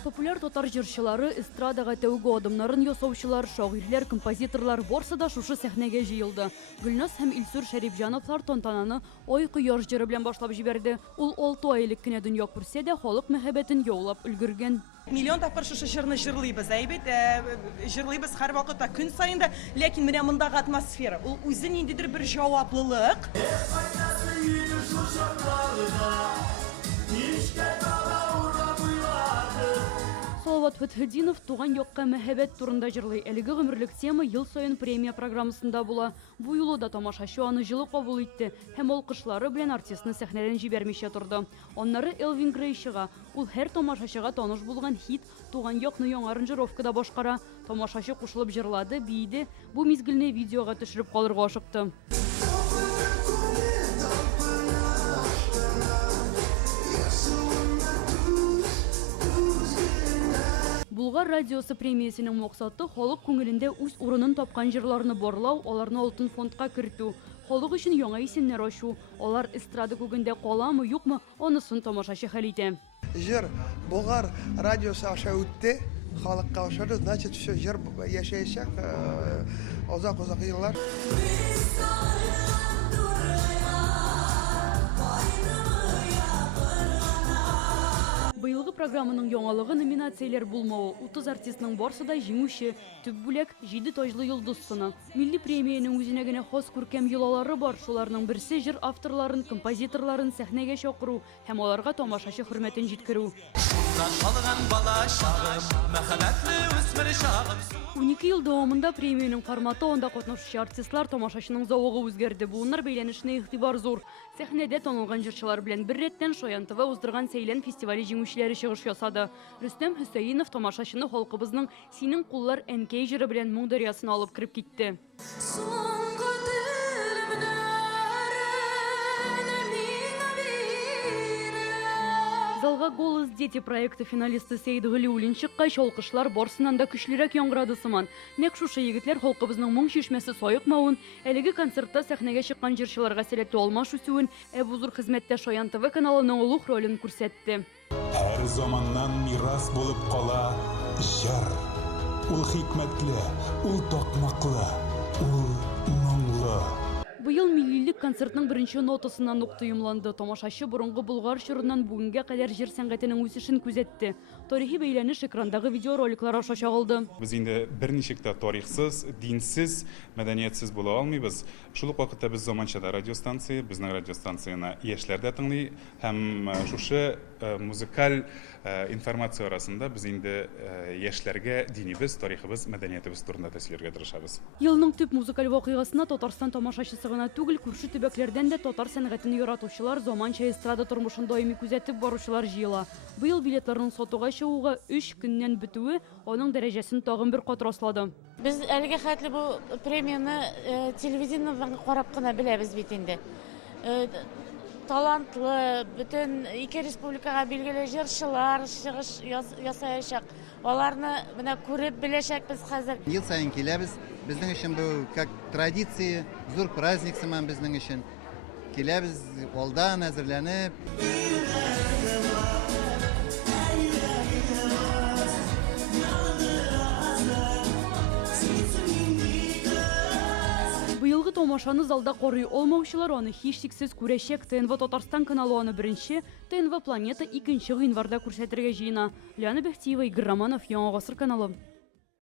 Популяр татар жырчылары эстрадаға тәуге адымнарын ясаучылар, шагыйрьләр, композиторлар борсада шушы сәхнәгә җыелды. Гөлназ һәм Илсур Шәрипҗановлар тантананы ой кояш җыры белән башлап җибәрде. Ул 6 ай элек кенә дөнья күрсә дә, халык мәхәббәтен яулап өлгергән. Миллион тапкыр шушы җырны җырлыйбыз, әйбәт, җырлыйбыз һәр вакытта, көн саен да, ләкин менә мондагы атмосфера, ул үзе ниндидер бер җаваплылык. Салават Фәтхетдинов туган якка мәхәббәт турында җырлый. Әлеге гомерлек тема ел саен премия программасында була. Бу юлы да тамашачы аны җылы кабул итте һәм алкышлары белән артистны сәхнәдән җибәрмичә торды. Аннары Элвин Грей чыга. Ул һәр тамашачыга таныш булган хит туган якны яңа аранжировкада башкара. Тамашачы кушылып җырлады, бийде. Бу мизгелне видеога төшереп калырга ашыкты. Булгар радиосы премиясенең максаты халык күңелендә үз урынын тапкан җырларны барлау, аларны алтын фондка кертү. Халык өчен яңа исемнәр ачу. Алар эстрада күгендә каламы, юкмы, анысын тамашачы хәл итә. Җыр Булгар радиосы аша үтте, халыкка ошады, значит, все җыр яшәячәк озак еллар. Быелгы программаның яңалыгы номинацияләр булмавы. 30 артистның барсы да җиңүче. Төп бүләк 7 таҗлы йолдыз сыны. Милли премияның үзенә генә хас күркәм йолалары бар. Шуларның берсе җыр авторларын, композиторларын сәхнәгә чакыру һәм аларга тамашачы хөрмәтен җиткерү. 12 ел дәвамында премияның форматы, анда катнашучы артистлар, тамашачының зауыгы үзгәрде. Буыннар бәйләнешенә игътибар зур. Сәхнәдә танылган җырчылар белән бер рәттән Шаян ТВ уздырган Сәйлән фестивале җиңүчеләре чыгыш ясады. Рөстәм Хөсәенов тамашачыны халкыбызның "Синең куллар әнкәй" җыры белән моң дәрьясына алып кирип китте. Залга «Голос дети» проекты финалисты Сәйд Галиуллин чыккач, алкышлар барсыннан да көчлерәк яңгырады сыман. Нәкъ шушы егетләр халкыбызның моң чишмәсе саекмавын, әлеге концертта сәхнәгә чыккан җырчыларга сәләтле алмаш үсүен, бу зур хезмәттә Шаян ТВ каналының улуг ролен күрсәтте. Һәр заманнан мирас булып кала җыр. Ул хикмәтле, ул токмаклы, ул моңлы. Быел миллилек концертның беренче нотасыннан ук тоемланды. Тамашачы борынгы Булгар чорыннан бүгенгә кадәр җыр сәнгатенең үсешен күзәтте. Тарихи бәйләнеш экрандагы видеороликлар аша чагылды. Без инде берничек тә тарихсыз, динсез, мәдәниятсез була алмыйбыз. Шул ук вакытта без заманчада радиостанция, безнең радиостанцияны яшьләр дә тыңлый һәм шушы музыкаль информация арасында без инде яшьләргә динибез, тарихыбыз, мәдәниятебез турында сөйләргә тырышабыз. Елның төп музыкаль вакыйгасына Татарстан тамашачысы гына түгел, күрше төбәкләрдән дә татар сәнгатен яратучылар, заманча эстрада тормышын даими күзәтеп баручылар җыела. Быел билетларның сатуга чыгуга 3 көннән бетүе аның дәрәҗәсен тагын бер кат раслады. Без әлегә хәтле бу премияны телевизионнан карап кына беләбез бит инде. Талантлы, бөтен ике республикага билгеле җырчылар чыгыш ясаячак. Аларны менә күреп беләчәкбез хәзер. Ел саен киләбез. Безнең өчен бу как традиция, зур праздник сыман безнең өчен. Киләбез алдан әзерләнеп. Быелгы тамашаны залда карый алмаучылар аны һичшиксез күрәчәк. ТНВ Татарстан каналы аны беренче, ТНВ Планета 2 гыйнварда күрсәтергә җыена. Лиана Бәхтиева, Игорь Романов, Яңа гасыр каналы.